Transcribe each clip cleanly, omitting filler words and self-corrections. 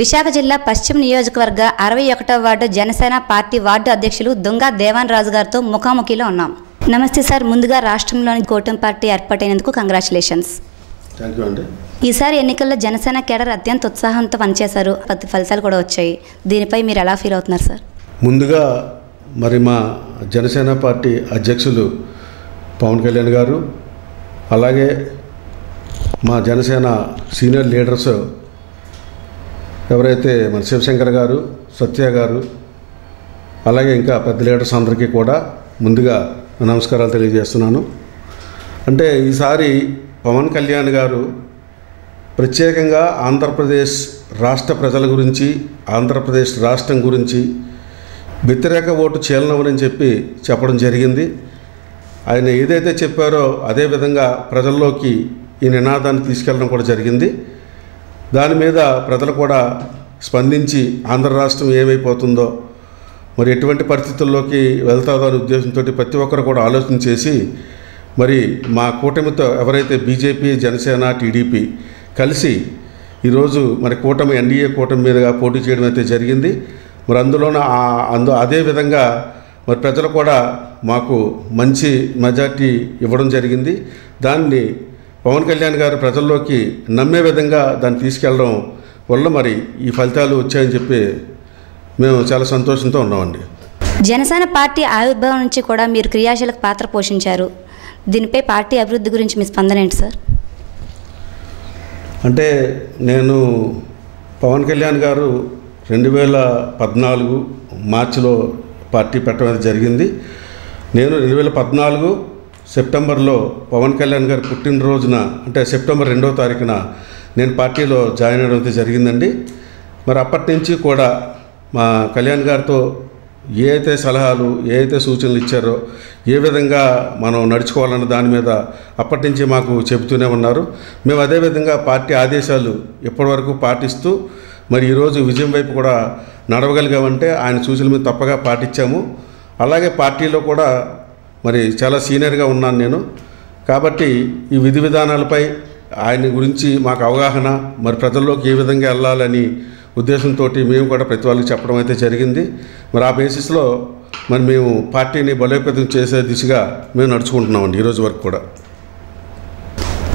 విశాఖ జిల్లా పశ్చిమ నియోజకవర్గ 61వ వార్డు జనసేన పార్టీ వార్డు అధ్యక్షులు దొంగ దేవాన్ రాజు గారితో ముఖాముఖిలో ఉన్నాం. నమస్తే సార్. ముందుగా రాష్ట్రంలోని కూటమి పార్టీ ఏర్పాటైనందుకు కంగ్రాచులేషన్స్. థాంక్యూ అండి. ఈసారి ఎన్నికల్లో జనసేన కేడర్ అత్యంత ఉత్సాహంతో పనిచేశారు. ఫలితాలు కూడా వచ్చాయి. దీనిపై మీరు ఎలా ఫీల్ అవుతున్నారు సార్? ముందుగా మరి మా జనసేన పార్టీ అధ్యక్షులు పవన్ కళ్యాణ్ గారు, అలాగే మా జనసేన సీనియర్ లీడర్స్ ఎవరైతే మన శివశంకర్ గారు, సత్య గారు, అలాగే ఇంకా పెద్ద లీడర్స్ అందరికీ కూడా ముందుగా నమస్కారాలు తెలియజేస్తున్నాను. అంటే ఈసారి పవన్ కళ్యాణ్ గారు ప్రత్యేకంగా ఆంధ్రప్రదేశ్ రాష్ట్ర ప్రజల గురించి, ఆంధ్రప్రదేశ్ రాష్ట్రం గురించి వ్యతిరేక ఓటు చీలనవని చెప్పడం జరిగింది. ఆయన ఏదైతే చెప్పారో అదేవిధంగా ప్రజల్లోకి ఈ నినాదాన్ని తీసుకెళ్ళడం కూడా జరిగింది. దాని మీద ప్రజలు కూడా స్పందించి ఆంధ్ర రాష్ట్రం ఏమైపోతుందో, మరి ఎటువంటి పరిస్థితుల్లోకి వెళ్తాదో అనే ఉద్దేశంతో ప్రతి ఒక్కరు కూడా ఆలోచన చేసి మరి మా కూటమితో ఎవరైతే బీజేపీ, జనసేన, టీడీపీ కలిసి ఈరోజు మరి కూటమి ఎన్డీఏ కూటమి మీదుగా పోటీ చేయడం అయితే జరిగింది. మరి అదే విధంగా మరి ప్రజలు కూడా మాకు మంచి మెజార్టీ ఇవ్వడం జరిగింది. దాన్ని పవన్ కళ్యాణ్ గారు ప్రజల్లోకి నమ్మే విధంగా దాన్ని తీసుకెళ్ళడం వల్ల మరి ఈ ఫలితాలు వచ్చాయని మేము చాలా సంతోషంతో ఉన్నామండి. జనసేన పార్టీ ఆవిర్భావం నుంచి కూడా మీరు క్రియాశీలక పాత్ర పోషించారు. దీనిపై పార్టీ అభివృద్ధి గురించి మీ స్పందన ఏంటి సార్? అంటే నేను పవన్ కళ్యాణ్ గారు 2014 మార్చిలో పార్టీ పెట్టడం జరిగింది. నేను 2014 సెప్టెంబర్లో పవన్ కళ్యాణ్ గారు పుట్టినరోజున, అంటే సెప్టెంబర్ 2వ తారీఖున నేను పార్టీలో జాయిన్ అవ్వడం అయితే జరిగిందండి. మరి అప్పటి నుంచి కూడా మా కళ్యాణ్ గారితో ఏ అయితే సలహాలు, ఏ అయితే సూచనలు ఇచ్చారో, ఏ విధంగా మనం నడుచుకోవాలన్న దాని మీద అప్పటి నుంచి మాకు చెబుతూనే ఉన్నారు. మేము అదేవిధంగా పార్టీ ఆదేశాలు ఇప్పటివరకు పాటిస్తూ మరి ఈరోజు విజయం వైపు కూడా నడవగలిగామంటే ఆయన సూచనల మీద తప్పగా పాటించాము. అలాగే పార్టీలో కూడా మరి చాలా సీనియర్గా ఉన్నాను నేను. కాబట్టి ఈ విధి విధానాలపై ఆయన గురించి మాకు అవగాహన, మరి ప్రజల్లోకి ఏ విధంగా వెళ్ళాలని ఉద్దేశంతో మేము కూడా ప్రతి వాళ్ళకి చెప్పడం అయితే జరిగింది. మరి ఆ బేసిస్లో మరి మేము పార్టీని బలోపేతం చేసే దిశగా మేము నడుచుకుంటున్నామండి ఈరోజు వరకు కూడా.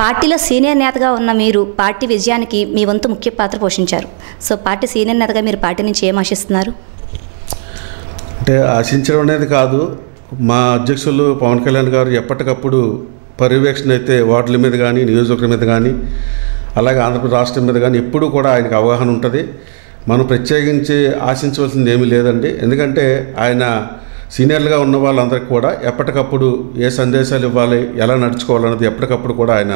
పార్టీలో సీనియర్ నేతగా ఉన్న మీరు పార్టీ విజయానికి మీ వంతు ముఖ్య పాత్ర పోషించారు. సో పార్టీ సీనియర్ నేతగా మీరు పార్టీ నుంచి ఏం ఆశిస్తున్నారు? అంటే ఆశించడం అనేది కాదు, మా అధ్యక్షులు పవన్ కళ్యాణ్ గారు ఎప్పటికప్పుడు పర్యవేక్షణ అయితే వార్డుల మీద కానీ, నియోజకవర్గం మీద కానీ, అలాగే ఆంధ్రప్రదేశ్ రాష్ట్రం మీద కానీ ఎప్పుడూ కూడా ఆయనకు అవగాహన ఉంటుంది. మనం ప్రత్యేకించి ఆశించవలసింది ఏమీ లేదండి. ఎందుకంటే ఆయన సీనియర్లుగా ఉన్న వాళ్ళందరికీ కూడా ఎప్పటికప్పుడు ఏ సందేశాలు ఇవ్వాలి, ఎలా నడుచుకోవాలన్నది ఎప్పటికప్పుడు కూడా ఆయన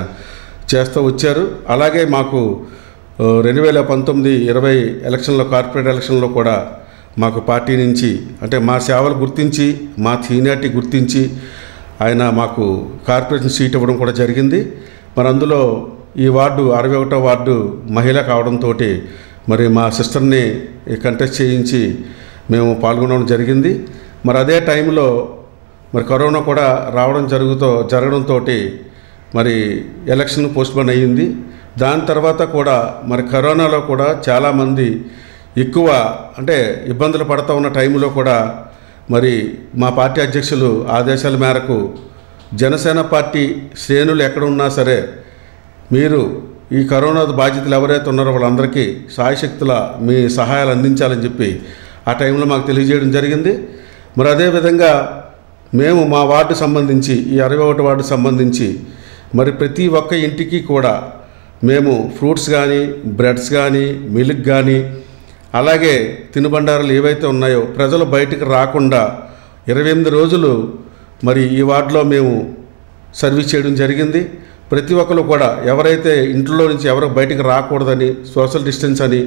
చేస్తూ వచ్చారు. అలాగే మాకు 2019-20 ఎలక్షన్లో, కార్పొరేట్ ఎలక్షన్లో కూడా మాకు పార్టీ నుంచి అంటే మా సేవలు గుర్తించి, మా సీనియారిటీ గుర్తించి ఆయన మాకు కార్పొరేషన్ సీట్ ఇవ్వడం కూడా జరిగింది. మరి అందులో ఈ వార్డు 61వ వార్డు మహిళ కావడంతో మరి మా సిస్టర్ని కంటెస్ట్ చేయించి మేము పాల్గొనడం జరిగింది. మరి అదే టైంలో మరి కరోనా కూడా జరగడంతో మరి ఎలక్షన్ పోస్ట్పోన్ అయ్యింది. దాని తర్వాత కూడా మరి కరోనాలో కూడా చాలామంది ఎక్కువ అంటే ఇబ్బందులు పడుతూ ఉన్న టైంలో కూడా మరి మా పార్టీ అధ్యక్షులు ఆదేశాల మేరకు జనసేన పార్టీ శ్రేణులు ఎక్కడ ఉన్నా సరే మీరు ఈ కరోనా బాధితులు ఎవరైతే ఉన్నారో వాళ్ళందరికీ సాయశక్తుల మీ సహాయాలు అందించాలని ఆ టైంలో మాకు తెలియజేయడం జరిగింది. మరి అదేవిధంగా మేము మా వార్డు సంబంధించి, ఈ 61 వార్డు సంబంధించి మరి ప్రతి ఒక్క ఇంటికి కూడా మేము ఫ్రూట్స్ కానీ, బ్రెడ్స్ కానీ, మిల్క్ కానీ, అలాగే తినుబండారాలు ఏవైతే ఉన్నాయో ప్రజలు బయటికి రాకుండా 28 రోజులు మరి ఈ వార్డులో మేము సర్వీస్ చేయడం జరిగింది. ప్రతి ఒక్కరు కూడా ఎవరైతే ఇంట్లో నుంచి ఎవరు బయటికి రాకూడదని, సోషల్ డిస్టెన్స్ అని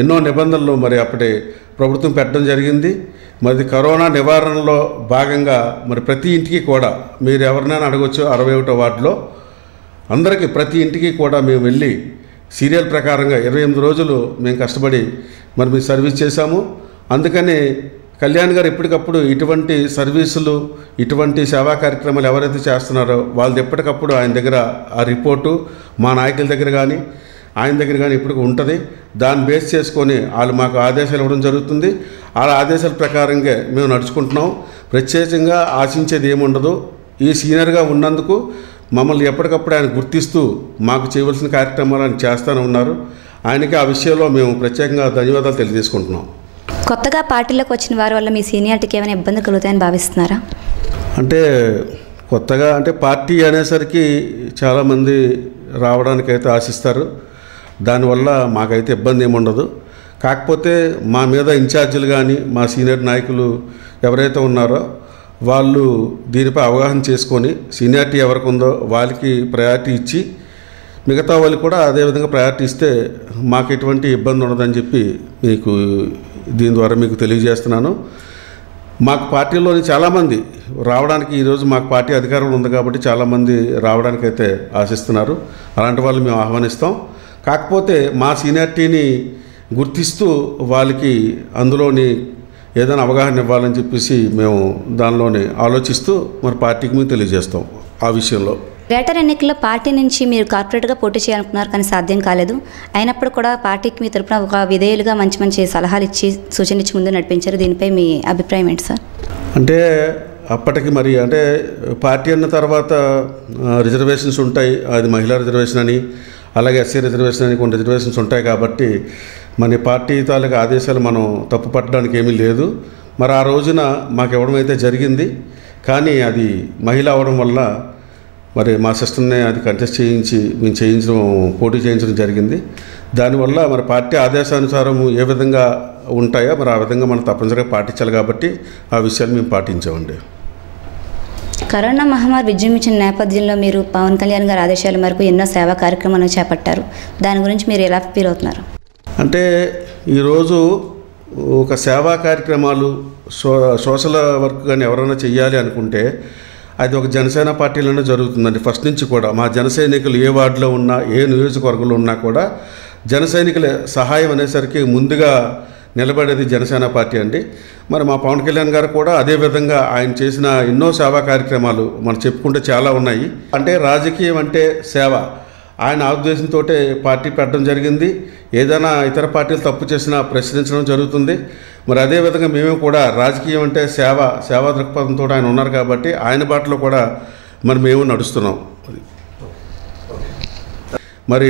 ఎన్నో నిబంధనలు మరి అప్పటి ప్రభుత్వం పెట్టడం జరిగింది. మరి కరోనా నివారణలో భాగంగా మరి ప్రతి ఇంటికి కూడా మీరు ఎవరినైనా అడగవచ్చు, 61వ వార్డులో అందరికీ ప్రతి ఇంటికి కూడా మేము వెళ్ళి సీరియల్ ప్రకారంగా 28 రోజులు మేము కష్టపడి మరి మేము సర్వీస్ చేశాము. అందుకని కళ్యాణ్ గారు ఎప్పటికప్పుడు ఇటువంటి సర్వీసులు, ఇటువంటి సేవా కార్యక్రమాలు ఎవరైతే చేస్తున్నారో వాళ్ళది ఎప్పటికప్పుడు ఆయన దగ్గర ఆ రిపోర్టు మా నాయకుల దగ్గర కానీ, ఆయన దగ్గర కానీ ఇప్పుడు ఉంటుంది. దాన్ని బేస్ చేసుకొని వాళ్ళు మాకు ఆదేశాలు ఇవ్వడం జరుగుతుంది. వాళ్ళ ఆదేశాల ప్రకారంగా మేము నడుచుకుంటున్నాం. ప్రత్యేకంగా ఆశించేది ఏముండదు. ఈ సీనియర్గా ఉన్నందుకు మమ్మల్ని ఎప్పటికప్పుడు ఆయన గుర్తిస్తూ మాకు చేయవలసిన కార్యక్రమాలు ఆయన చేస్తూనే ఉన్నారు. ఆయనకి ఆ విషయంలో మేము ప్రత్యేకంగా ధన్యవాదాలు తెలియజేసుకుంటున్నాం. కొత్తగా పార్టీలోకి వచ్చిన వారి వల్ల మీ సీనియారిటీకి ఏమైనా ఇబ్బంది కలుగుతాయని భావిస్తున్నారా? అంటే కొత్తగా అంటే పార్టీ అనేసరికి చాలామంది రావడానికైతే ఆశిస్తారు. దానివల్ల మాకైతే ఇబ్బంది ఏమి ఉండదు. కాకపోతే మా మీద ఇన్ఛార్జీలు కానీ మా సీనియర్ నాయకులు ఎవరైతే ఉన్నారో వాళ్ళు దీనిపై అవగాహన చేసుకొని సీనియారిటీ ఎవరికి ఉందో వాళ్ళకి ప్రయారిటీ ఇచ్చి మిగతా వాళ్ళు కూడా అదేవిధంగా ప్రయారిటీ ఇస్తే మాకు ఎటువంటి ఇబ్బంది ఉండదని చెప్పి మీకు దీని ద్వారా మీకు తెలియజేస్తున్నాను. మాకు పార్టీలోని చాలామంది రావడానికి ఈరోజు మాకు పార్టీ అధికారంలో ఉంది కాబట్టి చాలామంది రావడానికైతే ఆశిస్తున్నారు. అలాంటి వాళ్ళు మేము ఆహ్వానిస్తాం. కాకపోతే మా సీనియారిటీని గుర్తిస్తూ వాళ్ళకి అందులోని ఏదైనా అవగాహన ఇవ్వాలని చెప్పేసి మేము దానిలోని ఆలోచిస్తూ మరి పార్టీకి మేము తెలియజేస్తాం. ఆ విషయంలో గ్రేటర్ ఎన్నికల్లో పార్టీ నుంచి మీరు కార్పొరేట్గా పోటీ చేయాలనుకున్నారు, కానీ సాధ్యం కాలేదు. అయినప్పుడు కూడా పార్టీకి మీ తరపున ఒక విధేయులుగా మంచి మంచి సలహాలు ఇచ్చి సూచనలు ఇచ్చి ముందు నడిపించారు. దీనిపై మీ అభిప్రాయం ఏంటి సార్? అంటే అప్పటికి మరి అంటే పార్టీ అన్న తర్వాత రిజర్వేషన్స్ ఉంటాయి. అది మహిళా రిజర్వేషన్ అని అలాగే ఎస్సీ రిజర్వేషన్ అని కొన్ని రిజర్వేషన్స్ ఉంటాయి. కాబట్టి మన పార్టీ తాలూకా ఆదేశాలు మనం తప్పు పట్టడానికి ఏమీ లేదు. మరి ఆ రోజున మాకు ఇవ్వడం అయితే జరిగింది. కానీ అది మహిళ అవ్వడం వల్ల మరి మా సిస్టర్ని అది కంటెస్ట్ చేయించి మేము పోటీ చేయించడం జరిగింది. దానివల్ల మరి పార్టీ ఆదేశానుసారం ఏ విధంగా ఉంటాయో మరి ఆ విధంగా మనం తప్పనిసరిగా పాటించాలి. కాబట్టి ఆ విషయాలు మేము పాటించామండి. కరోనా మహమ్మారి విజృంభించిన నేపథ్యంలో మీరు పవన్ కళ్యాణ్ గారి ఆదేశాల మేరకు ఎన్నో సేవా కార్యక్రమాలను చేపట్టారు. దాని గురించి మీరు ఎలా ఫీల్ అవుతున్నారు? అంటే ఈరోజు ఒక సేవా కార్యక్రమాలు సోషల్ వర్క్ కానీ ఎవరైనా చెయ్యాలి అనుకుంటే అది ఒక జనసేన పార్టీలోనే జరుగుతుందండి. ఫస్ట్ నుంచి కూడా మా జన సైనికులు ఏ వార్డులో ఉన్నా ఏ నియోజకవర్గంలో ఉన్నా కూడా జన సైనికుల సహాయం అనేసరికి ముందుగా నిలబడేది జనసేన పార్టీ అండి. మరి మా పవన్ కళ్యాణ్ గారు కూడా అదేవిధంగా ఆయన చేసిన ఎన్నో సేవా కార్యక్రమాలు మనం చెప్పుకుంటే చాలా ఉన్నాయి. అంటే రాజకీయం అంటే సేవ ఆయన ఉద్దేశంతో పార్టీ పెట్టడం జరిగింది. ఏదైనా ఇతర పార్టీలు తప్పు చేసినా ప్రశ్నించడం జరుగుతుంది. మరి అదేవిధంగా మేము కూడా రాజకీయం అంటే సేవా దృక్పథంతో ఆయన ఉన్నారు కాబట్టి ఆయన బాటలో కూడా మరి మేము నడుస్తున్నాం. మరి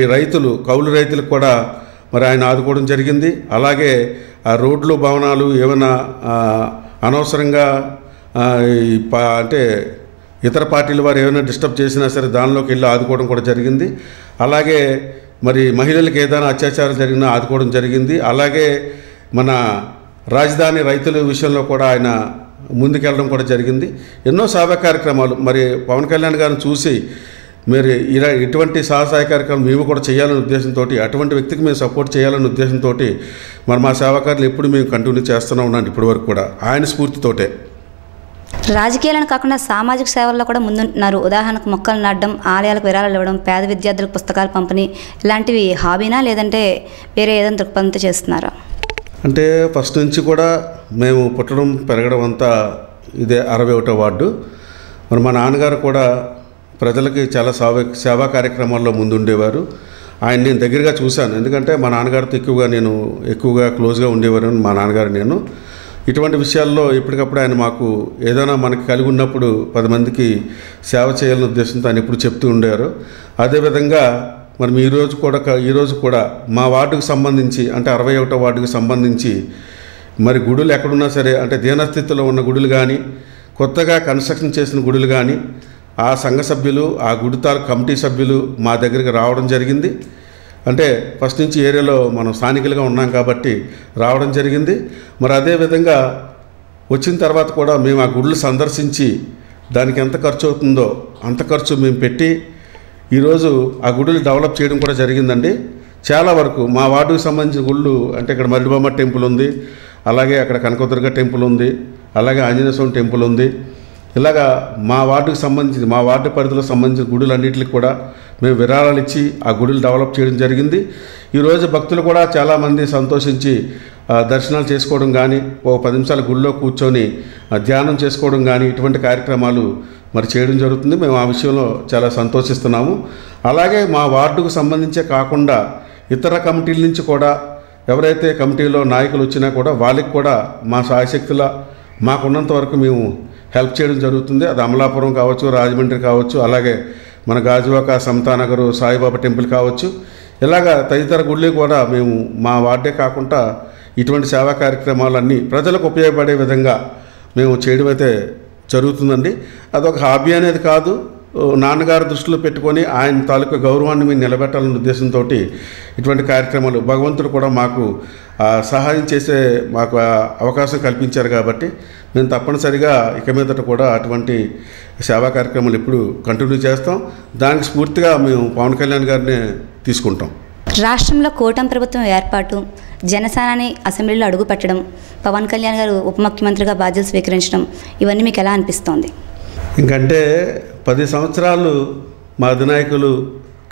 కౌలు రైతులకు కూడా మరి ఆయన ఆదుకోవడం జరిగింది. అలాగే ఆ రోడ్లు భవనాలు ఏమైనా అనవసరంగా అంటే ఇతర పార్టీల వారు ఏమైనా డిస్టర్బ్ చేసినా సరే దానిలోకి వెళ్ళి ఆదుకోవడం కూడా జరిగింది. అలాగే మరి మహిళలకు ఏదైనా అత్యాచారం జరిగినా ఆదుకోవడం జరిగింది. అలాగే మన రాజధాని రైతుల విషయంలో కూడా ఆయన ముందుకెళ్ళడం కూడా జరిగింది. ఎన్నో సేవా కార్యక్రమాలు మరి పవన్ కళ్యాణ్ గారిని చూసి మరి ఇటువంటి సహాయ కార్యక్రమం మేము కూడా చేయాలనే ఉద్దేశంతో అటువంటి వ్యక్తికి మేము సపోర్ట్ చేయాలనే ఉద్దేశంతో మరి మా సేవాకారులు ఎప్పుడు మేము కంటిన్యూ చేస్తూనే ఉన్నాం ఇప్పటి వరకు కూడా ఆయన స్ఫూర్తితోటే. రాజకీయాలను కాకుండా సామాజిక సేవల్లో కూడా ముందుంటున్నారు. ఉదాహరణకు మొక్కలు నాటడం, ఆలయాలకు విరాళాలు ఇవ్వడం, పేద విద్యార్థులకు పుస్తకాలు పంపిణీ ఇలాంటివి హాబీనా లేదంటే వేరే ఏదైనా దృక్పథంతో చేస్తున్నారా? అంటే ఫస్ట్ నుంచి కూడా మేము పుట్టడం పెరగడం అంతా ఇదే 61వ వార్డు. మరి మా నాన్నగారు కూడా ప్రజలకి చాలా సేవా కార్యక్రమాల్లో ముందుండేవారు. ఆయన నేను దగ్గరగా చూశాను. ఎందుకంటే మా నాన్నగారితో ఎక్కువగా క్లోజ్గా ఉండేవారు మా నాన్నగారు నేను. ఇటువంటి విషయాల్లో ఎప్పటికప్పుడు ఆయన మాకు ఏదైనా మనకి కలిగి ఉన్నప్పుడు 10 మందికి సేవ చేయాలనే ఉద్దేశంతో ఆయన ఎప్పుడు చెప్తూ ఉండేవారు. అదేవిధంగా మరి ఈరోజు కూడా మా వార్డుకు సంబంధించి అంటే 61వ వార్డుకు సంబంధించి మరి గుడులు ఎక్కడున్నా సరే అంటే దీనస్థితిలో ఉన్న గుడులు కానీ కొత్తగా కన్స్ట్రక్షన్ చేసిన గుడులు కానీ ఆ సంఘ సభ్యులు ఆ గుడితాల కమిటీ సభ్యులు మా దగ్గరికి రావడం జరిగింది. అంటే ఫస్ట్ నుంచి ఏరియాలో మనం స్థానికులుగా ఉన్నాం కాబట్టి రావడం జరిగింది. మరి అదేవిధంగా వచ్చిన తర్వాత కూడా మేము ఆ గుడులు సందర్శించి దానికి ఎంత ఖర్చు అవుతుందో అంత ఖర్చు మేము పెట్టి ఈరోజు ఆ గుడులు డెవలప్ చేయడం కూడా జరిగిందండి. చాలా వరకు మా వార్డుకు సంబంధించిన గుళ్ళు అంటే ఇక్కడ మరిడిబొమ్మ టెంపుల్ ఉంది, అలాగే అక్కడ కనకదుర్గ టెంపుల్ ఉంది, అలాగే ఆంజనేయ స్వామి టెంపుల్ ఉంది. ఇలాగా మా వార్డు పరిధిలో సంబంధించిన గుడులన్నింటికి కూడా మేము విరాళాలు ఇచ్చి ఆ గుడులు డెవలప్ చేయడం జరిగింది. ఈరోజు భక్తులు కూడా చాలామంది సంతోషించి దర్శనాలు చేసుకోవడం కానీ 10 నిమిషాలు గుడిలో కూర్చొని ధ్యానం చేసుకోవడం కానీ ఇటువంటి కార్యక్రమాలు మరి చేయడం జరుగుతుంది. మేము ఆ విషయంలో చాలా సంతోషిస్తున్నాము. అలాగే మా వార్డుకు సంబంధించే కాకుండా ఇతర కమిటీల నుంచి కూడా ఎవరైతే కమిటీలో నాయకులు వచ్చినా కూడా వాళ్ళకి కూడా మా శాయశక్తుల మాకున్నంత వరకు మేము హెల్ప్ చేయడం జరుగుతుంది. అది అమలాపురం కావచ్చు, రాజమండ్రి కావచ్చు, అలాగే మన గాజువాక సమతానగర్ సాయిబాబా టెంపుల్ కావచ్చు, ఇలాగా తదితర గుళ్ళు కూడా మేము మా వార్డే కాకుండా ఇటువంటి సేవా కార్యక్రమాలన్నీ ప్రజలకు ఉపయోగపడే విధంగా మేము చేయడం అయితే జరుగుతుందండి. అదొక హాబీ అనేది కాదు, నాన్నగారు దృష్టిలో పెట్టుకొని ఆయన తాలూకా గౌరవాన్ని మేము నిలబెట్టాలనే ఉద్దేశంతో ఇటువంటి కార్యక్రమాలు భగవంతుడు కూడా మాకు సహాయం చేసే మాకు అవకాశం కల్పించారు. కాబట్టి మేము తప్పనిసరిగా ఇక మీదట కూడా అటువంటి సేవా కార్యక్రమాలు ఎప్పుడు కంటిన్యూ చేస్తాం. దానికి స్ఫూర్తిగా మేము పవన్ కళ్యాణ్ గారిని తీసుకుంటాం. రాష్ట్రంలో కూటమి ప్రభుత్వం ఏర్పాటు, జనసేనని అసెంబ్లీలో అడుగుపెట్టడం, పవన్ కళ్యాణ్ గారు ఉప ముఖ్యమంత్రిగా బాధ్యతలు స్వీకరించడం, ఇవన్నీ మీకు ఎలా అనిపిస్తోంది? ఇంకంటే 10 సంవత్సరాలు మా అధినాయకులు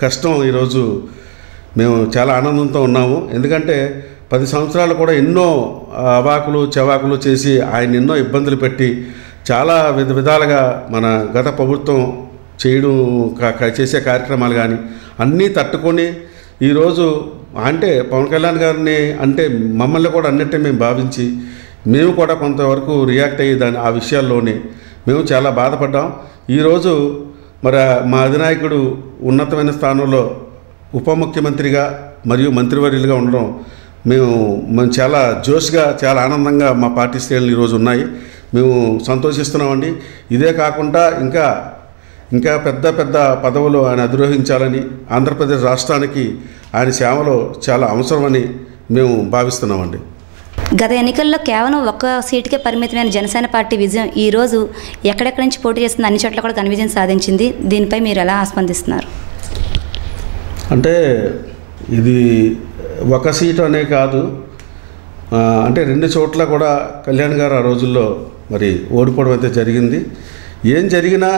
కష్టం ఈరోజు మేము చాలా ఆనందంతో ఉన్నాము. ఎందుకంటే 10 సంవత్సరాలు కూడా ఎన్నో అవాకులు చవాకులు చేసి ఆయన ఎన్నో ఇబ్బందులు పెట్టి చాలా విధాలుగా మన గత ప్రభుత్వం చేయడం చేసే కార్యక్రమాలు కానీ అన్నీ తట్టుకొని ఈరోజు అంటే పవన్ కళ్యాణ్ గారిని అంటే మమ్మల్ని కూడా అన్నట్టే మేము భావించి మేము కూడా కొంతవరకు రియాక్ట్ అయ్యి ఆ విషయాల్లోనే మేము చాలా బాధపడ్డాం. ఈరోజు మరి మా అధినాయకుడు ఉన్నతమైన స్థానంలో ఉప ముఖ్యమంత్రిగా మరియు మంత్రివర్యులుగా ఉండడం మేము చాలా జోష్గా చాలా ఆనందంగా మా పార్టీ శ్రేణులు ఈరోజు ఉన్నాయి. మేము సంతోషిస్తున్నామండి. ఇదే కాకుండా ఇంకా పెద్ద పెద్ద పదవులు ఆయన అధిరోహించాలని, ఆంధ్రప్రదేశ్ రాష్ట్రానికి ఆయన సేవలో చాలా అవసరమని మేము భావిస్తున్నామండి. గత ఎన్నికల్లో కేవలం ఒక్క సీటుకే పరిమితమైన జనసేన పార్టీ విజయం ఈరోజు ఎక్కడెక్కడి నుంచి పోటీ చేస్తుంది అన్ని చోట్ల కూడా ఘన విజయం సాధించింది. దీనిపై మీరు ఎలా స్పందిస్తున్నారు? అంటే ఇది ఒక సీటు అనే కాదు, అంటే 2 చోట్ల కూడా కళ్యాణ్ గారు ఆ రోజుల్లో మరి ఓడిపోవడం అయితే జరిగింది. ఏం జరిగినా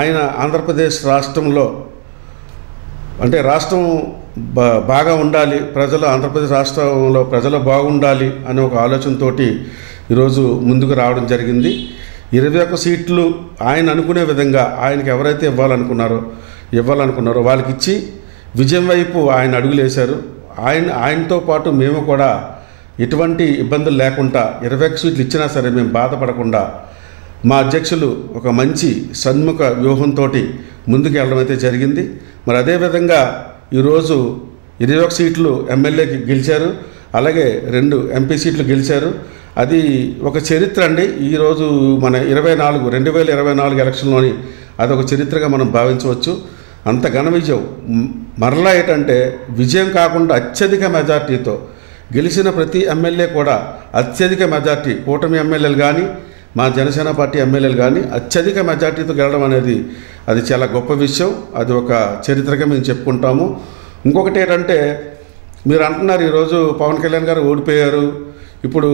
ఆయన ఆంధ్రప్రదేశ్ రాష్ట్రంలో అంటే రాష్ట్రం బాగా ఉండాలి, ప్రజలు ఆంధ్రప్రదేశ్ రాష్ట్రంలో ప్రజలు బాగుండాలి అనే ఒక ఆలోచనతో ఈరోజు ముందుకు రావడం జరిగింది. 21 సీట్లు ఆయన అనుకునే విధంగా ఆయనకి ఎవరైతే ఇవ్వాలనుకున్నారో వాళ్ళకి ఇచ్చి విజయం వైపు ఆయన అడుగులేశారు. ఆయనతో పాటు మేము కూడా ఎటువంటి ఇబ్బందులు లేకుండా 21 సీట్లు ఇచ్చినా సరే మేము బాధపడకుండా మా అధ్యక్షులు ఒక మంచి సన్ముఖ వ్యూహంతో ముందుకు వెళ్ళడం అయితే జరిగింది. మరి అదేవిధంగా ఈరోజు 21 సీట్లు ఎమ్మెల్యేకి గెలిచారు, అలాగే 2 ఎంపీ సీట్లు గెలిచారు. అది ఒక చరిత్ర అండి. ఈరోజు మన 2024 ఎలక్షన్లోని అదొక చరిత్రగా మనం భావించవచ్చు. అంత ఘన విజయం మరలా ఏంటంటే విజయం కాకుండా అత్యధిక మెజార్టీతో గెలిచిన ప్రతి ఎమ్మెల్యే కూడా అత్యధిక మెజార్టీ, కూటమి ఎమ్మెల్యేలు కానీ మా జనసేన పార్టీ ఎమ్మెల్యేలు కానీ అత్యధిక మెజార్టీతో గెలవడం అనేది అది చాలా గొప్ప విషయం. అది ఒక చరిత్రగా మేము చెప్పుకుంటాము. ఇంకొకటి ఏంటంటే మీరు అంటున్నారు ఈరోజు పవన్ కళ్యాణ్ గారు ఓడిపోయారు, ఇప్పుడు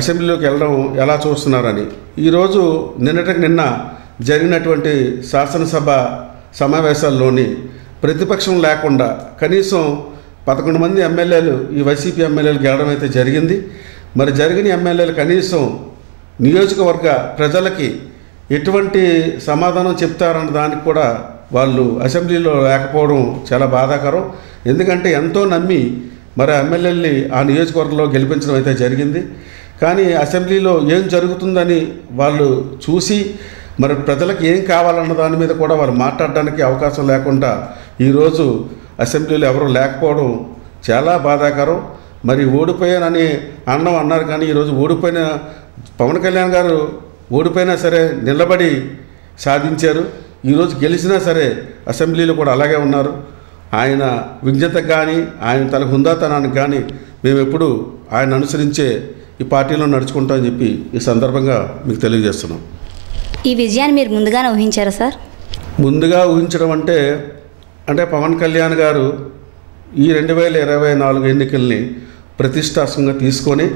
అసెంబ్లీలోకి వెళ్ళడం ఎలా చూస్తున్నారని. ఈరోజు నిన్న జరిగినటువంటి శాసనసభ సమావేశాల్లోని ప్రతిపక్షం లేకుండా కనీసం 11 మంది ఎమ్మెల్యేలు ఈ వైసీపీ ఎమ్మెల్యేలు గెలవడం అయితే జరిగింది. మరి జరిగిన ఎమ్మెల్యేలు కనీసం నియోజకవర్గ ప్రజలకి ఎటువంటి సమాధానం చెప్తారన్న దానికి కూడా వాళ్ళు అసెంబ్లీలో లేకపోవడం చాలా బాధాకరం. ఎందుకంటే ఎంతో నమ్మి మరి ఎమ్మెల్యేలని ఆ నియోజకవర్గంలో గెలిపించడం అయితే జరిగింది. కానీ అసెంబ్లీలో ఏం జరుగుతుందని వాళ్ళు చూసి మరి ప్రజలకు ఏం కావాలన్న దాని మీద కూడా వాళ్ళు మాట్లాడడానికి అవకాశం లేకుండా ఈరోజు అసెంబ్లీలో ఎవరు లేకపోవడం చాలా బాధాకరం. మరి ఓడిపోయానని అన్నారు, కానీ ఈరోజు ఓడిపోయిన పవన్ కళ్యాణ్ గారు ఓడిపోయినా సరే నిలబడి సాధించారు. ఈరోజు గెలిచినా సరే అసెంబ్లీలో కూడా అలాగే ఉన్నారు. ఆయన విజ్ఞతకు కానీ ఆయన తన హుందాతనానికి కానీ మేము ఎప్పుడు ఆయన అనుసరించే ఈ పార్టీలో నడుచుకుంటామని చెప్పి ఈ సందర్భంగా మీకు తెలియజేస్తున్నాం. ఈ విజయాన్ని మీరు ముందుగానే ఊహించారా సార్? ముందుగా ఊహించడం అంటే పవన్ కళ్యాణ్ గారు ఈ 2024 ఎన్నికల్ని ప్రతిష్టాత్మకంగా తీసుకొని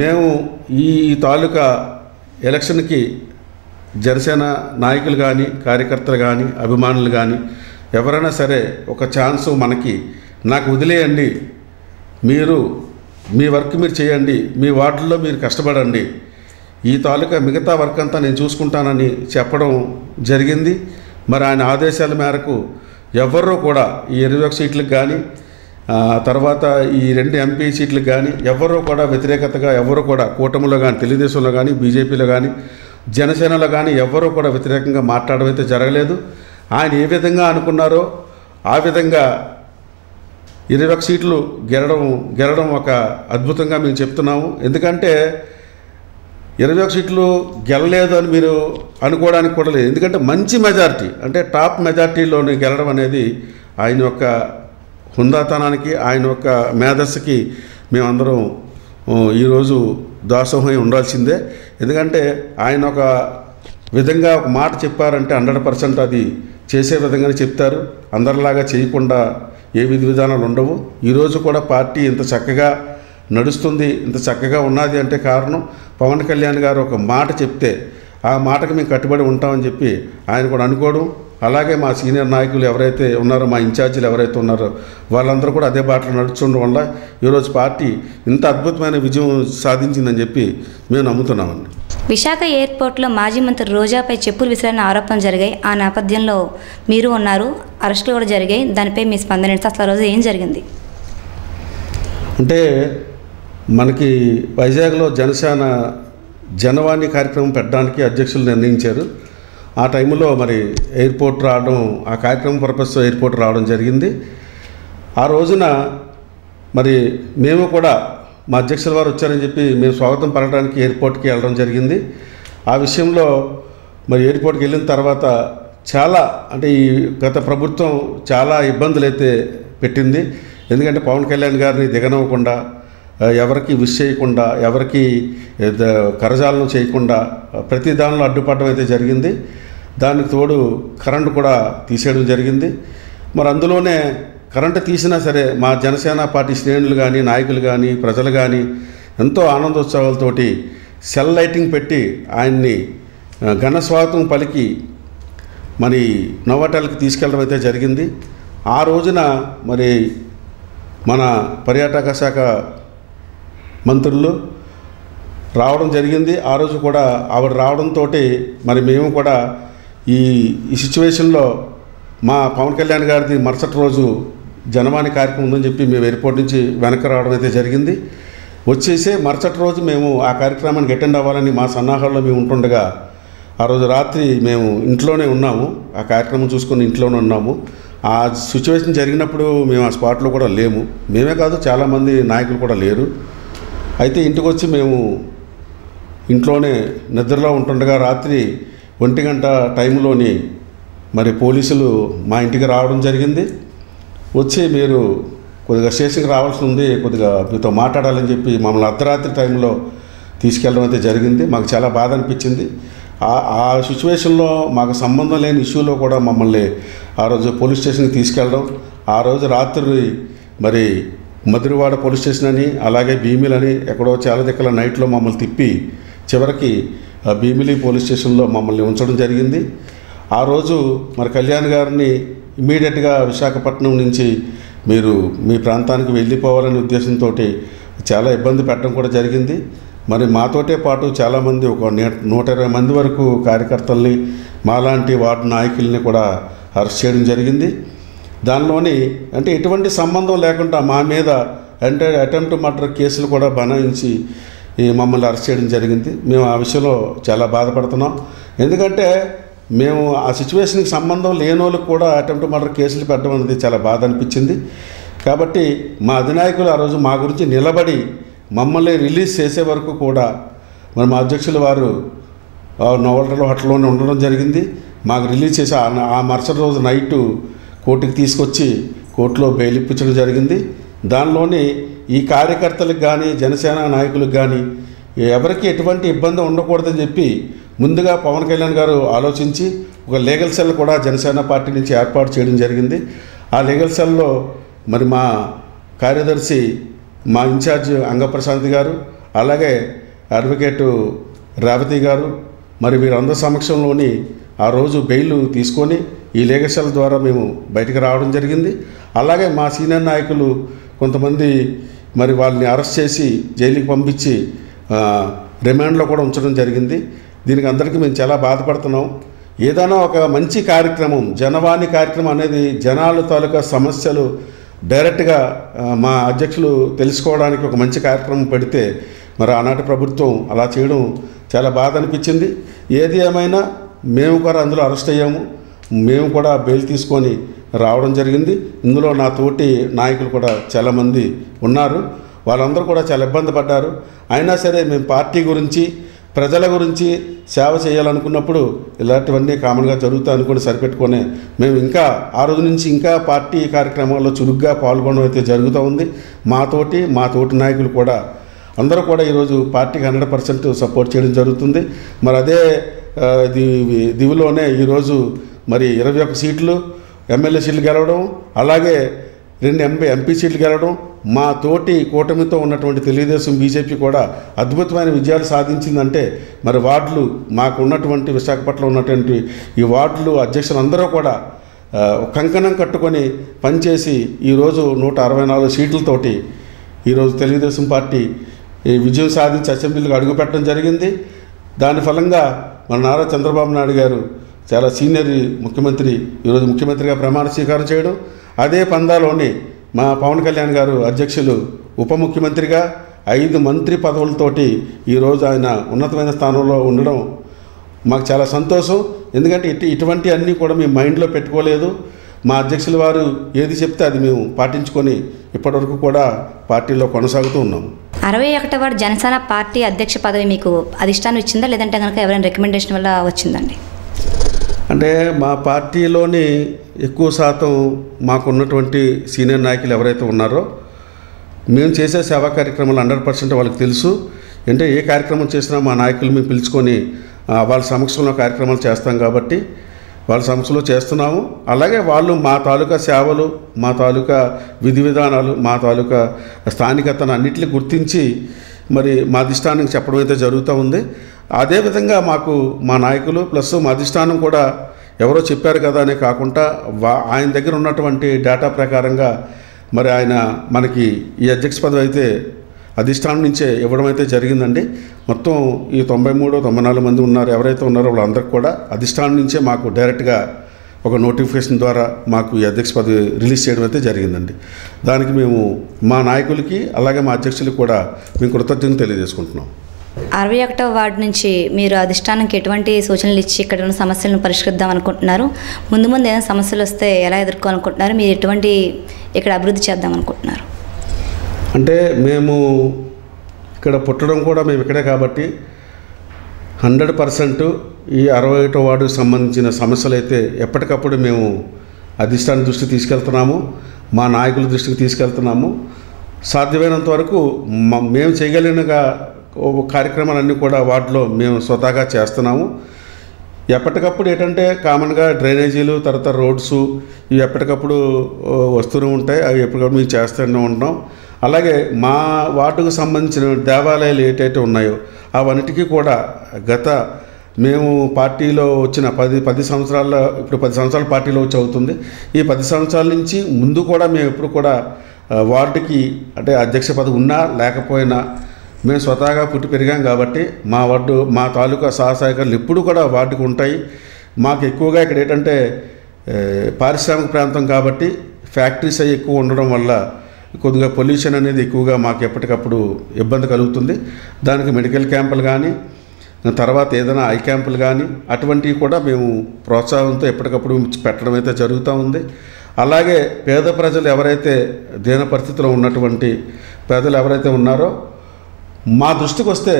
మేము ఈ తాలూకా ఎలక్షన్కి జనసేన నాయకులు కానీ కార్యకర్తలు కానీ అభిమానులు కానీ ఎవరైనా సరే ఒక ఛాన్స్ నాకు వదిలేయండి, మీరు మీ వర్క్ మీరు చేయండి, మీ వార్డుల్లో మీరు కష్టపడండి, ఈ తాలూకా మిగతా వర్క్ అంతా నేను చూసుకుంటానని చెప్పడం జరిగింది. మరి ఆయన ఆదేశాల మేరకు ఎవరూ కూడా ఈ 21 సీట్లకు కానీ తర్వాత ఈ 2 ఎంపీ సీట్లకు కానీ ఎవరో కూడా వ్యతిరేకతగా ఎవరు కూడా కూటమిలో కానీ తెలుగుదేశంలో కానీ బీజేపీలో కానీ జనసేనలో కానీ ఎవరూ కూడా వ్యతిరేకంగా మాట్లాడడం అయితే జరగలేదు. ఆయన ఏ విధంగా అనుకున్నారో ఆ విధంగా 21 సీట్లు గెలడం ఒక అద్భుతంగా మేము చెప్తున్నాము. ఎందుకంటే 21 సీట్లు గెలలేదు అని మీరు అనుకోవడానికి కూడా లేదు. ఎందుకంటే మంచి మెజారిటీ అంటే టాప్ మెజారిటీలోని గెలడం అనేది ఆయన యొక్క హుందాతనానికి ఆయన యొక్క మేధస్సుకి మేమందరం ఈరోజు దాసోహమై ఉండాల్సిందే. ఎందుకంటే ఆయన ఒక విధంగా ఒక మాట చెప్పారంటే 100% అది చేసే విధంగానే చెప్తారు. అందరిలాగా చేయకుండా ఏ విధి విధానాలు ఉండవు. ఈరోజు కూడా పార్టీ ఇంత చక్కగా నడుస్తుంది, ఇంత చక్కగా ఉన్నది అంటే కారణం పవన్ కళ్యాణ్ గారు ఒక మాట చెప్తే ఆ మాటకు మేము కట్టుబడి ఉంటామని చెప్పి ఆయన కూడా అనుకోవడం. అలాగే మా సీనియర్ నాయకులు ఎవరైతే ఉన్నారో, మా ఇన్ఛార్జీలు ఎవరైతే ఉన్నారో వాళ్ళందరూ కూడా అదే బాటలో నడుచుండడం వల్ల ఈరోజు పార్టీ ఇంత అద్భుతమైన విజయం సాధించిందని చెప్పి మేము నమ్ముతున్నామండి. విశాఖ ఎయిర్పోర్ట్లో మాజీ మంత్రి రోజాపై చెప్పులు విసిరిన ఆరోపణలు జరిగాయి. ఆ నేపథ్యంలో మీరు ఉన్నారు, అరెస్టులు కూడా జరిగాయి. దానిపై మీ స్పందన ఏంటి? అసలు రోజు ఏం జరిగింది? అంటే మనకి వైజాగ్లో జనసేన జనవాణి కార్యక్రమం పెట్టడానికి అధ్యక్షులు నిర్ణయించారు. ఆ టైంలో మరి ఎయిర్పోర్ట్ రావడం, ఆ కార్యక్రమం పర్పస్ ఎయిర్పోర్ట్ రావడం జరిగింది. ఆ రోజున మరి మేము కూడా మా అధ్యక్షుల వారు వచ్చారని చెప్పి మేము స్వాగతం పలకడానికి ఎయిర్పోర్ట్కి వెళ్ళడం జరిగింది. ఆ విషయంలో మరి ఎయిర్పోర్ట్కి వెళ్ళిన తర్వాత చాలా అంటే ఈ గత ప్రభుత్వం చాలా ఇబ్బందులు అయితే పెట్టింది. ఎందుకంటే పవన్ కళ్యాణ్ గారిని దిగనవ్వకుండా, ఎవరికి విష్ చేయకుండా, ఎవరికి కరజాలను చేయకుండా ప్రతి దానిలో అడ్డుపడడం అయితే జరిగింది. దానికి తోడు కరెంటు కూడా తీసేయడం జరిగింది. మరి అందులోనే కరెంటు తీసినా సరే మా జనసేన పార్టీ శ్రేణులు కానీ, నాయకులు కానీ, ప్రజలు కానీ ఎంతో ఆనందోత్సవాలతోటి సెల్ లైటింగ్ పెట్టి ఆయన్ని ఘన స్వాగతం పలికి మరి నోవాటెల్కి తీసుకెళ్ళడం అయితే జరిగింది. ఆ రోజున మరి మన పర్యాటక శాఖ మంత్రులు రావడం జరిగింది. ఆ రోజు కూడా ఆవిడ రావడంతో మరి మేము కూడా ఈ సిచ్యువేషన్లో మా పవన్ కళ్యాణ్ గారిది మరుసటి రోజు జనవాణి కార్యక్రమం ఉందని చెప్పి మేము ఎయిర్పోర్ట్ నుంచి వెనక్కి రావడం అయితే జరిగింది. వచ్చేసే మరుసటి రోజు మేము ఆ కార్యక్రమానికి అటెండ్ అవ్వాలని మా సన్నాహాల్లో మేము ఉంటుండగా ఆ రోజు రాత్రి మేము ఇంట్లోనే ఉన్నాము. ఆ కార్యక్రమం చూసుకొని ఇంట్లోనే ఉన్నాము. ఆ సిచ్యువేషన్ జరిగినప్పుడు మేము ఆ స్పాట్లో కూడా లేము. మేమే కాదు, చాలామంది నాయకులు కూడా లేరు. అయితే ఇంటికి వచ్చి మేము ఇంట్లోనే నిద్రలో ఉంటుండగా రాత్రి 1 గంట టైంలోని మరి పోలీసులు మా ఇంటికి రావడం జరిగింది. వచ్చి మీరు కొద్దిగా స్టేషన్కి రావాల్సి ఉంది, కొద్దిగా మీతో మాట్లాడాలని చెప్పి మమ్మల్ని అర్ధరాత్రి టైంలో తీసుకెళ్ళడం అయితే జరిగింది. మాకు చాలా బాధ అనిపించింది. ఆ సిచ్యువేషన్లో మాకు సంబంధం లేని ఇష్యూలో కూడా మమ్మల్ని ఆ రోజు పోలీస్ స్టేషన్కి తీసుకెళ్ళడం, ఆ రోజు రాత్రి మరి మధురవాడ పోలీస్ స్టేషన్ అని, అలాగే భీమిలి అని ఎక్కడో చాలా దిక్కల నైట్లో మమ్మల్ని తిప్పి చివరికి భీమిలి పోలీస్ స్టేషన్లో మమ్మల్ని ఉంచడం జరిగింది. ఆ రోజు మరి కళ్యాణ్ గారిని ఇమీడియట్గా విశాఖపట్నం నుంచి మీరు మీ ప్రాంతానికి వెళ్ళిపోవాలనే ఉద్దేశంతో చాలా ఇబ్బంది పెట్టడం కూడా జరిగింది. మరి మాతోటే పాటు చాలామంది ఒక 120 మంది వరకు కార్యకర్తల్ని, మాలాంటి వార్డు నాయకుల్ని కూడా అరెస్ట్ చేయడం జరిగింది. దానిలోని అంటే ఎటువంటి సంబంధం లేకుండా మా మీద అంటే అటెంప్ట్ మర్డర్ కేసులు కూడా బనాయించి మమ్మల్ని అరెస్ట్ చేయడం జరిగింది. మేము ఆ విషయంలో చాలా బాధపడుతున్నాం. ఎందుకంటే మేము ఆ సిచ్యువేషన్కి సంబంధం లేని వాళ్ళకి కూడా అటెంప్ట్ మర్డర్ కేసులు పెట్టడం అనేది చాలా బాధ అనిపించింది. కాబట్టి మా అధినాయకులు ఆ రోజు మా గురించి నిలబడి మమ్మల్ని రిలీజ్ చేసే వరకు కూడా మరి మా అధ్యక్షుల వారు నోవాటెల్ హోటల్లోనే ఉండడం జరిగింది. మాకు రిలీజ్ చేసి ఆ మరుసటి రోజు నైటు కోర్టుకి తీసుకొచ్చి కోర్టులో బెయిల్ ఇప్పించడం జరిగింది. దానిలోని ఈ కార్యకర్తలకు కానీ, జనసేన నాయకులకు కానీ ఎవరికి ఎటువంటి ఇబ్బంది ఉండకూడదని చెప్పి ముందుగా పవన్ కళ్యాణ్ గారు ఆలోచించి ఒక లీగల్ సెల్ కూడా జనసేన పార్టీ నుంచి ఏర్పాటు చేయడం జరిగింది. ఆ లీగల్ సెల్లో మరి మా కార్యదర్శి, మా ఇన్ఛార్జ్ అంగప్రశాంతి గారు, అలాగే అడ్వకేటు రేవతి గారు మరి వీరందరి సమక్షంలోని ఆ రోజు బెయిల్ తీసుకొని ఈ లీగల్ సెల్ ద్వారా మేము బయటకు రావడం జరిగింది. అలాగే మా సీనియర్ నాయకులు కొంతమంది మరి వాళ్ళని అరెస్ట్ చేసి జైలుకి పంపించి రిమాండ్లో కూడా ఉంచడం జరిగింది. దీనికి అందరికీ మేము చాలా బాధపడుతున్నాం. ఏదైనా ఒక మంచి కార్యక్రమం, జనవాణి కార్యక్రమం అనేది జనాల తాలూకా సమస్యలు డైరెక్ట్గా మా అధ్యక్షులు తెలుసుకోవడానికి ఒక మంచి కార్యక్రమం పెడితే మరి ఆనాటి ప్రభుత్వం అలా చేయడం చాలా బాధ అనిపించింది. ఏది ఏమైనా మేము కూడా అందులో అరెస్ట్ అయ్యాము, మేము కూడా బెయిల్ తీసుకొని రావడం జరిగింది. ఇందులో నా తోటి నాయకులు కూడా చాలామంది ఉన్నారు, వాళ్ళందరూ కూడా చాలా ఇబ్బంది పడ్డారు. అయినా సరే మేము పార్టీ గురించి ప్రజల గురించి సేవ చేయాలనుకున్నప్పుడు ఇలాంటివన్నీ కామన్గా జరుగుతాయి అనుకుని సరిపెట్టుకొని మేము ఇంకా ఆ రోజు నుంచి ఇంకా పార్టీ కార్యక్రమాల్లో చురుగ్గా పాల్గొనడం అయితే జరుగుతూ ఉంది. మా తోటి నాయకులు కూడా అందరూ కూడా ఈరోజు పార్టీకి 100% సపోర్ట్ చేయడం జరుగుతుంది. మరి అదే దివిలోనే ఈరోజు మరి 21 సీట్లు ఎమ్మెల్యే సీట్లు గెలవడం, అలాగే 2 ఎంపీ సీట్లు గెలవడం, మా తోటి కూటమితో ఉన్నటువంటి తెలుగుదేశం బీజేపీ కూడా అద్భుతమైన విజయాలు సాధించిందంటే మరి వార్డులు మాకు ఉన్నటువంటి విశాఖపట్నంలో ఉన్నటువంటి ఈ వార్డులు అధ్యక్షులందరూ కూడా కంకణం కట్టుకొని పనిచేసి ఈరోజు 164 సీట్లతోటి ఈరోజు తెలుగుదేశం పార్టీ విజయం సాధించి అసెంబ్లీకి అడుగుపెట్టడం జరిగింది. దాని ఫలంగా మన నారా చంద్రబాబు నాయుడు గారు చాలా సీనియర్ ముఖ్యమంత్రి ఈరోజు ముఖ్యమంత్రిగా ప్రమాణ స్వీకారం చేయడం, అదే పందాలోని మా పవన్ కళ్యాణ్ గారు అధ్యక్షులు ఉప ముఖ్యమంత్రిగా 5 మంత్రి పదవులతోటి ఈరోజు ఆయన ఉన్నతమైన స్థానంలో ఉండడం మాకు చాలా సంతోషం. ఎందుకంటే ఇటువంటి అన్నీ కూడా మేము మైండ్లో పెట్టుకోలేదు. మా అధ్యక్షుల వారు ఏది చెప్తే అది మేము పాటించుకొని ఇప్పటివరకు కూడా పార్టీలో కొనసాగుతూ ఉన్నాం. 61వ వార్డు జనసేన పార్టీ అధ్యక్ష పదవి మీకు అధిష్టానం ఇచ్చిందా, లేదంటే కనుక ఎవరైనా రికమెండేషన్ వల్ల వచ్చిందండి? అంటే మా పార్టీలోని ఎక్కువ శాతం మాకున్నటువంటి సీనియర్ నాయకులు ఎవరైతే ఉన్నారో మేము చేసే సేవా కార్యక్రమాలు 100% వాళ్ళకి తెలుసు. అంటే ఏ కార్యక్రమం చేసినా మా నాయకులు మేము పిలుచుకొని వాళ్ళ సమక్షంలో కార్యక్రమాలు చేస్తాం కాబట్టి వాళ్ళ సమక్షంలో చేస్తున్నాము. అలాగే వాళ్ళు మా తాలూకా సేవలు, మా తాలూకా విధి విధానాలు, మా తాలూకా స్థానికతను అన్నింటినీ గుర్తించి మరి మా అధిష్టానానికి చెప్పడం అయితే జరుగుతూ ఉంది. అదేవిధంగా మాకు మా నాయకులు ప్లస్ మా అధిష్టానం కూడా ఎవరో చెప్పారు కదా అనే కాకుండా ఆయన దగ్గర ఉన్నటువంటి డేటా ప్రకారంగా మరి ఆయన మనకి ఈ అధ్యక్ష పదవి అయితే అధిష్టానం నుంచే ఇవ్వడం అయితే జరిగిందండి. మొత్తం ఈ 93-94 మంది ఉన్నారు, ఎవరైతే ఉన్నారో వాళ్ళందరికీ కూడా అధిష్టానం నుంచే మాకు డైరెక్ట్గా ఒక నోటిఫికేషన్ ద్వారా మాకు ఈ అధ్యక్ష పదవి రిలీజ్ చేయడం అయితే జరిగిందండి. దానికి మేము మా నాయకులకి అలాగే మా అధ్యక్షులకి కూడా మేము కృతజ్ఞతలు తెలియజేసుకుంటున్నాం. 61వ వార్డు నుంచి మీరు అధిష్టానానికి ఎటువంటి సూచనలు ఇచ్చి ఇక్కడ ఉన్న సమస్యలను పరిష్కరిద్దాం అనుకుంటున్నారు? ముందు ఏదైనా సమస్యలు వస్తే ఎలా ఎదుర్కోవాలనుకుంటున్నారు? మీరు ఎటువంటి ఇక్కడ అభివృద్ధి చేద్దాం అనుకుంటున్నారు? అంటే మేము ఇక్కడ పుట్టడం కూడా మేము ఇక్కడే కాబట్టి 100% ఈ 61వ వార్డుకు సంబంధించిన సమస్యలు అయితే ఎప్పటికప్పుడు మేము అధిష్టాన దృష్టికి తీసుకెళ్తున్నాము, మా నాయకుల దృష్టికి తీసుకెళ్తున్నాము. సాధ్యమైనంత వరకు మేము చేయగలిగిన కార్యక్రమాలన్నీ కూడా వార్డులో మేము స్వతహాగా చేస్తున్నాము. ఎప్పటికప్పుడు ఏంటంటే కామన్గా డ్రైనేజీలు, తర్వాత రోడ్స్ ఇవి ఎప్పటికప్పుడు వస్తూనే ఉంటాయి, అవి ఎప్పటికప్పుడు మేము చేస్తూనే ఉంటాం. అలాగే మా వార్డుకు సంబంధించిన దేవాలయాలు ఏటైతే ఉన్నాయో అవన్నిటికీ కూడా మేము పార్టీలో వచ్చిన 10 సంవత్సరాల ఇప్పుడు 10 సంవత్సరాల పార్టీలో వచ్చి అవుతుంది. ఈ 10 సంవత్సరాల నుంచి ముందు కూడా మేము ఎప్పుడు కూడా వార్డుకి అంటే అధ్యక్ష పదవి ఉన్నా లేకపోయినా మేము స్వతహాగా పుట్టి పెరిగాం కాబట్టి మా వార్డు మా తాలూకా సహాయకులు ఎప్పుడు కూడా వార్డుకు ఉంటాయి. మాకు ఎక్కువగా ఇక్కడ ఏంటంటే పారిశ్రామిక ప్రాంతం కాబట్టి ఫ్యాక్టరీస్ అవి ఎక్కువ ఉండడం వల్ల కొద్దిగా పొల్యూషన్ అనేది ఎక్కువగా మాకు ఎప్పటికప్పుడు ఇబ్బంది కలుగుతుంది. దానికి మెడికల్ క్యాంపులు కానీ తర్వాత ఏదైనా ఐ క్యాంపులు కానీ అటువంటివి కూడా మేము ప్రోత్సాహంతో ఎప్పటికప్పుడు పెట్టడం అయితే జరుగుతూ ఉంది. అలాగే పేద ప్రజలు ఎవరైతే దీన పరిస్థితిలో ఉన్నటువంటి పేదలు ఎవరైతే ఉన్నారో మా దృష్టికి వస్తే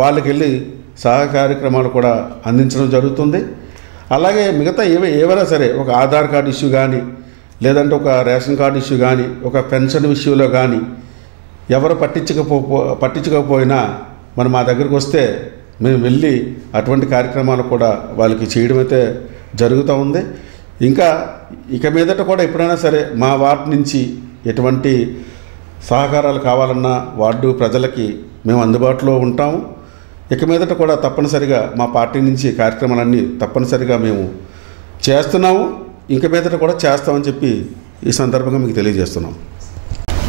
వాళ్ళకి వెళ్ళి సహాయ కార్యక్రమాలు కూడా అందించడం జరుగుతుంది. అలాగే మిగతా ఏవైనా సరే ఒక ఆధార్ కార్డు ఇష్యూ కానీ లేదంటే ఒక రేషన్ కార్డు ఇష్యూ కానీ ఒక పెన్షన్ విషయంలో కానీ ఎవరు పట్టించకపోయినా మరి మా దగ్గరికి వస్తే మేము వెళ్ళి అటువంటి కార్యక్రమాలు కూడా వాళ్ళకి చేయడం అయితే జరుగుతూ ఉంది. ఇక మీదట కూడా ఎప్పుడైనా సరే మా వార్డు నుంచి ఎటువంటి సహకారాలు కావాలన్నా వార్డు ప్రజలకి మేము అందుబాటులో ఉంటాము. ఇక మీదట కూడా తప్పనిసరిగా మా పార్టీ నుంచి కార్యక్రమాలన్నీ తప్పనిసరిగా మేము చేస్తున్నాము, ఇంక మీదట కూడా చేస్తామని చెప్పి ఈ సందర్భంగా మీకు తెలియజేస్తున్నాం.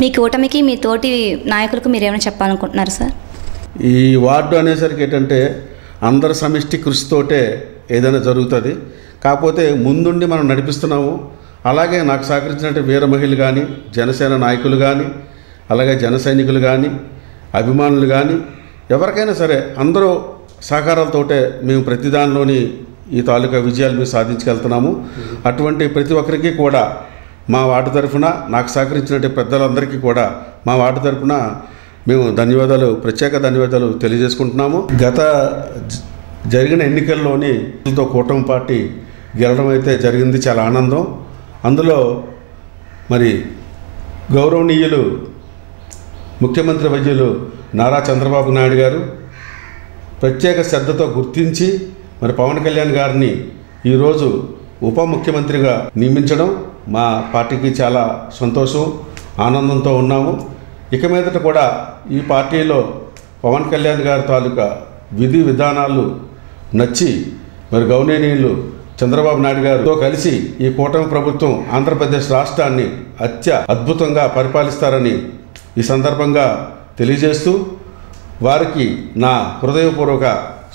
మీ కూటమికి మీ తోటి నాయకులకు మీరు ఏమైనా చెప్పాలనుకుంటున్నారు సార్? ఈ వార్డు అనేసరికి ఏంటంటే అందరి సమిష్టి కృషితోటే ఏదైనా జరుగుతుంది. కాకపోతే ముందుండి మనం నడిపిస్తున్నాము, అలాగే నాకు సహకరించినట్టు వీర మహిళలు కానీ, జనసేన నాయకులు కానీ, అలాగే జన సైనికులు కానీ, అభిమానులు కానీ, ఎవరికైనా సరే అందరూ సహకారాలతోటే మేము ప్రతి దానిలోని ఈ తాలూకా విజయాలు మేము సాధించగలుగుతున్నాము. అటువంటి ప్రతి ఒక్కరికి కూడా మా వార్డు తరఫున నాకు సహకరించినట్టు పెద్దలందరికీ కూడా మా వార్డు తరఫున మేము ప్రత్యేక ధన్యవాదాలు తెలియజేసుకుంటున్నాము. గత జరిగిన ఎన్నికల్లోని కూటమి పార్టీ గెలవడం అయితే జరిగింది, చాలా ఆనందం. అందులో మరి గౌరవనీయులు ముఖ్యమంత్రి వర్యులు నారా చంద్రబాబు నాయుడు గారు ప్రత్యేక శ్రద్ధతో గుర్తించి మరి పవన్ కళ్యాణ్ గారిని ఈరోజు ఉప ముఖ్యమంత్రిగా నియమించడం మా పార్టీకి చాలా సంతోషం, ఆనందంతో ఉన్నాము. ఇక మీదట కూడా ఈ పార్టీలో పవన్ కళ్యాణ్ గారి తాలూకా విధి విధానాలు నచ్చి మరి గౌరవనీయులు చంద్రబాబు నాయుడు గారితో కలిసి ఈ కూటమి ప్రభుత్వం ఆంధ్రప్రదేశ్ రాష్ట్రాన్ని అద్భుతంగా పరిపాలిస్తారని ఈ సందర్భంగా తెలియజేస్తూ వారికి నా హృదయపూర్వక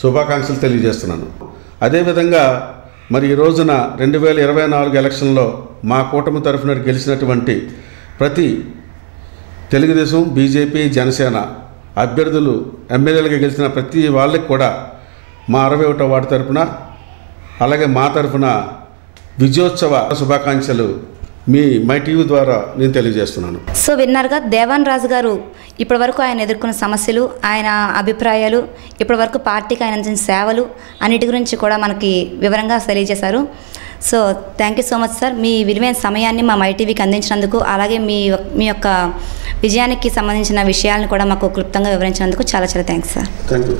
శుభాకాంక్షలు తెలియజేస్తున్నాను. అదేవిధంగా మరి ఈ రోజున 2024 ఎలక్షన్లో మా కూటమి తరఫున గెలిచినటువంటి ప్రతి తెలుగుదేశం, బీజేపీ, జనసేన అభ్యర్థులు ఎమ్మెల్యేలుగా గెలిచిన ప్రతి వాళ్ళకి కూడా మా 61వ వార్డు తరఫున అలాగే మా తరఫున విజయోత్సవ శుభాకాంక్షలు మై టీవీ ద్వారా నేను తెలియజేస్తున్నాను. సో విన్నారుగా, దేవాన్ రాజు గారు ఇప్పటివరకు ఆయన ఎదుర్కొన్న సమస్యలు, ఆయన అభిప్రాయాలు, ఇప్పటివరకు పార్టీకి ఆయన అందించిన సేవలు అన్నిటి గురించి కూడా మనకి వివరంగా తెలియజేశారు. So thank you so much sir. మీ విలువైన సమయాన్ని మా మై టీవీకి అందించినందుకు, అలాగే మీ యొక్క విజయానికి సంబంధించిన విషయాలను కూడా మాకు క్లుప్తంగా వివరించినందుకు చాలా చాలా థ్యాంక్స్ సార్. Thank you.